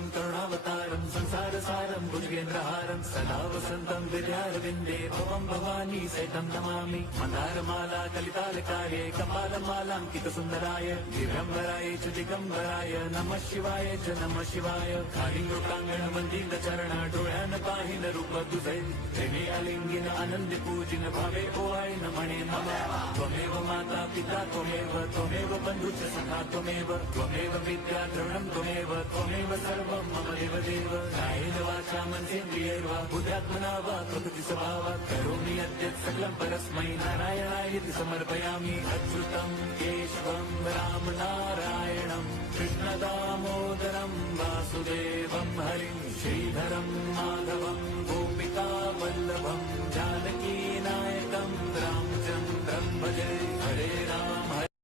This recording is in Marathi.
राम करुणावतारं संसारसारं भुजगेन्द्रहारं सदा वसन्तं विद्यारविन्दे भवं भवानी सहितं नमामि मन्दारमाला कलितालकाये कपालमालाङ्कितसुन्दराय दिव्यम्बराय च दिगम्बराय नमः शिवाय च नमः शिवाय कालिङ्गोटाङ्गण वन्दित चरण डोळ्यान पाहिन रूप तुझे प्रेमे अलिंगिन आनंद पूजिन भावे ओवाय न म्हणे मम त्वमेव माता पिता त्वमेव बन्धुश्च सखा त्वमेव विद्या द्रवणं त्वमेव सर्वं मम देव कायेन वाचा मनसेन्द्रियैर्वा बुद्ध्यात्मना वा प्रकृति स्वभावात् करोमि यद्यत् सकलं परस्मै नारायणायति समर्पयामि अच्युतं केशवं राम नारायणं कृष्णदामोदरं वासुदेवं हरिं श्रीधरं माधवं गोपिका वल्लभं जानकी नायकं रामचन्द्रं भजे।